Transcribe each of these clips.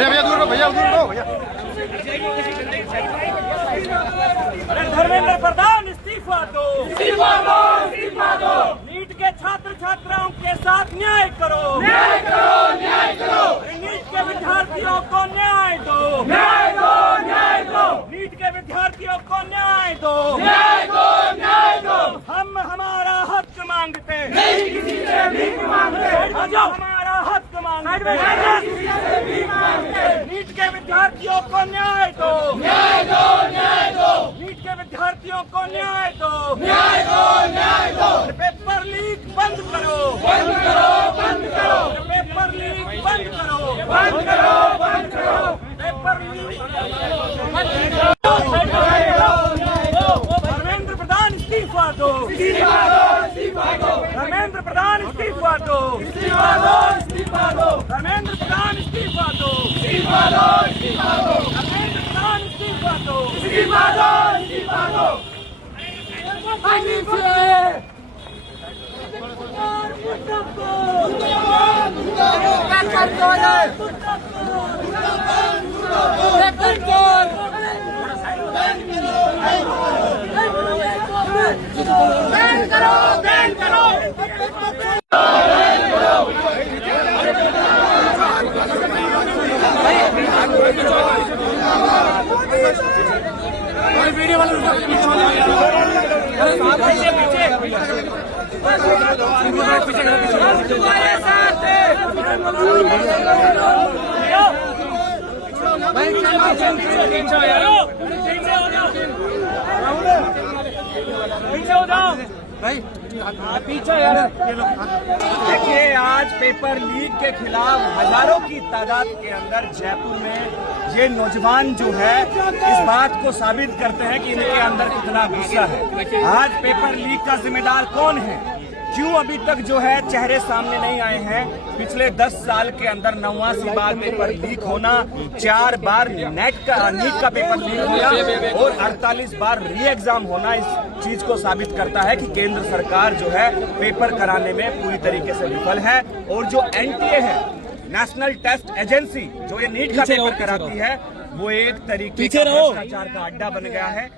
भैया दूर रहो भैया। धर्मेंद्र प्रधान इस्तीफा दो, इस्तीफा दो, इस्तीफा दो। नीट के छात्र छात्राओं के साथ न्याय करो, न्याय करो, न्याय करो। नीट के विद्यार्थियों को न्याय दो, न्याय दो, न्याय दो। नीट के विद्यार्थियों को न्याय दो, न्याय दो, न्याय दो। हम हमारा हक मांगते नहीं, किसी से भीख मांगते। हमारा हक मांगते, नीट के विद्यार्थियों को न्याय दो, न्याय दो, न्याय दो। नीट के विद्यार्थियों को न्याय दो, न्याय दो, न्याय दो। पेपर लीक बंद करो, बंद करो, बंद करो। पेपर लीक बंद करो, बंद करो, बंद करो। पेपर लीक धर्मेंद्र प्रधान इस्तीफा दो, इस्तीफा दो, इस्तीफा दो। धर्मेंद्र प्रधान इस्तीफा दो, इस्तीफा दो, इस्तीफा दो। धर्मेंद्र प्रधान इस्तीफा दो, इस्तीफा दो, इस्तीफा दो। धर्मेंद्र प्रधान इस्तीफा दो, इस्तीफा दो, इस्तीफा दो। बैन करो, बैन करो। वीडियो वाले पीछे यार। देखिए, आज पेपर लीक के खिलाफ हजारों की तादाद के अंदर जयपुर में ये नौजवान जो है इस बात को साबित करते हैं कि इनके अंदर कितना गुस्सा है। आज पेपर लीक का जिम्मेदार कौन है, क्यों अभी तक जो है चेहरे सामने नहीं आए हैं। पिछले 10 साल के अंदर 89 बार पेपर लीक होना, 4 बार नीट का पेपर लीक होना और 48 बार री एग्जाम होना इस चीज को साबित करता है कि केंद्र सरकार जो है पेपर कराने में पूरी तरीके से विफल है। और जो NTA है, नेशनल टेस्ट एजेंसी, जो ये नीट का पेपर कराती है, वो एक तरीके का भ्रष्टाचार का अड्डा बन गया है।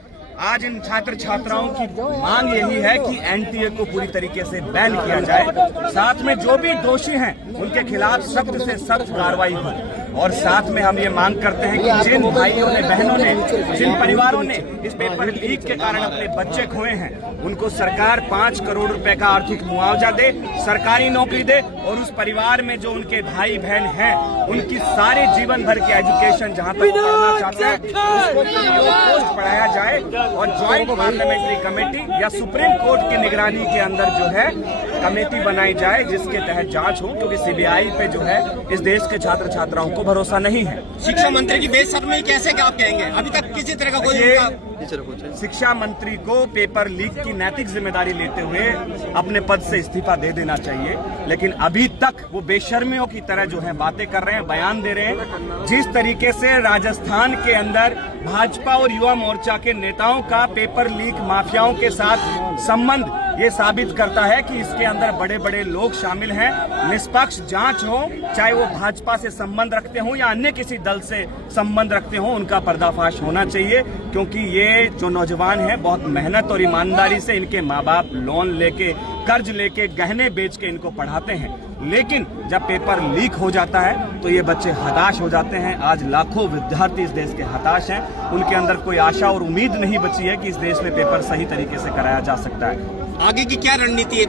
आज इन छात्र छात्राओं की मांग यही है कि NTA को पूरी तरीके से बैन किया जाए, साथ में जो भी दोषी हैं उनके खिलाफ सख्त से सख्त कार्रवाई हो। और साथ में हम ये मांग करते हैं कि जिन भाइयों ने, बहनों ने, जिन परिवारों ने इस पेपर लीक के कारण अपने बच्चे खोए हैं, उनको सरकार 5 करोड़ रुपए का आर्थिक मुआवजा दे, सरकारी नौकरी दे और उस परिवार में जो उनके भाई बहन हैं उनकी सारे जीवन भर की एजुकेशन जहां तक पढ़ना चाहते हैं उसको पोस्ट पढ़ाया जाए। और ज्वाइंट पार्लियामेंट्री कमेटी या सुप्रीम कोर्ट की निगरानी के अंदर जो है कमेटी बनाई जाए जिसके तहत जांच हो, क्योंकि CBI पे जो है इस देश के छात्र छात्राओं को भरोसा नहीं है। शिक्षा मंत्री की बेशर्मी कैसे क्या आप कहेंगे? अभी तक किसी तरह का कोई शिक्षा मंत्री को पेपर लीक की नैतिक जिम्मेदारी लेते हुए अपने पद से इस्तीफा दे देना चाहिए, लेकिन अभी तक वो बेशर्मियों की तरह जो है बातें कर रहे हैं, बयान दे रहे हैं। जिस तरीके से राजस्थान के अंदर भाजपा और युवा मोर्चा के नेताओं का पेपर लीक माफियाओं के साथ संबंध ये साबित करता है कि इसके अंदर बड़े बड़े लोग शामिल हैं। निष्पक्ष जांच हो, चाहे वो भाजपा से संबंध रखते हो या अन्य किसी दल से संबंध रखते हो, उनका पर्दाफाश होना चाहिए। क्योंकि ये जो नौजवान हैं बहुत मेहनत और ईमानदारी से इनके माँ बाप लोन लेके, कर्ज लेके, गहने बेच के इनको पढ़ाते हैं, लेकिन जब पेपर लीक हो जाता है तो ये बच्चे हताश हो जाते हैं। आज लाखों विद्यार्थी इस देश के हताश हैं, उनके अंदर कोई आशा और उम्मीद नहीं बची है कि इस देश में पेपर सही तरीके से कराया जा सकता है। आगे की क्या रणनीति है?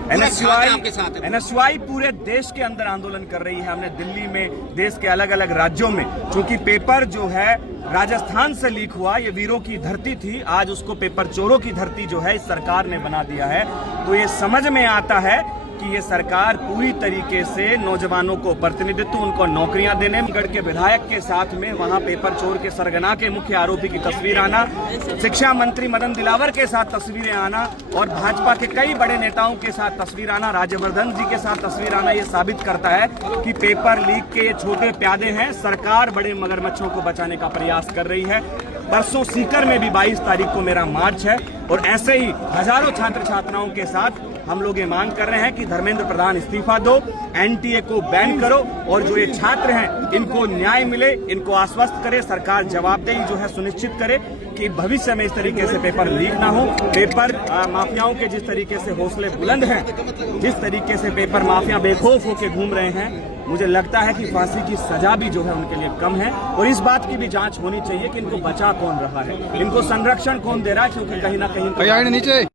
NSY पूरे देश के अंदर आंदोलन कर रही है। हमने दिल्ली में, देश के अलग अलग राज्यों में, क्योंकि पेपर जो है राजस्थान से लीक हुआ, ये वीरों की धरती थी, आज उसको पेपर चोरों की धरती जो है इस सरकार ने बना दिया है। तो ये समझ में आता है कि ये सरकार पूरी तरीके से नौजवानों को प्रतिनिधित्व, उनको नौकरियां देने, गढ़ के विधायक के साथ में वहां पेपर चोर के सरगना के मुख्य आरोपी की तस्वीर आना, शिक्षा मंत्री मदन दिलावर के साथ तस्वीरें आना और भाजपा के कई बड़े नेताओं के साथ तस्वीर आना, राज्यवर्धन जी के साथ तस्वीर आना, ये साबित करता है कि पेपर लीक के ये छोटे प्यादे हैं। सरकार बड़े मगरमच्छों को बचाने का प्रयास कर रही है। परसों सीकर में भी 22 तारीख को मेरा मार्च है और ऐसे ही हजारों छात्र छात्राओं के साथ हम लोग ये मांग कर रहे हैं कि धर्मेंद्र प्रधान इस्तीफा दो, एनटीए को बैन करो और जो ये छात्र हैं इनको न्याय मिले, इनको आश्वस्त करे, सरकार जवाबदेही जो है सुनिश्चित करे कि भविष्य में इस तरीके से पेपर लीक ना हो। पेपर माफियाओं के जिस तरीके से हौसले बुलंद हैं, जिस तरीके से पेपर माफिया बेखौफ होकर घूम रहे हैं, मुझे लगता है कि फांसी की सजा भी जो है उनके लिए कम है। और इस बात की भी जांच होनी चाहिए कि इनको बचा कौन रहा है, इनको संरक्षण कौन दे रहा है, क्योंकि कहीं ना कहीं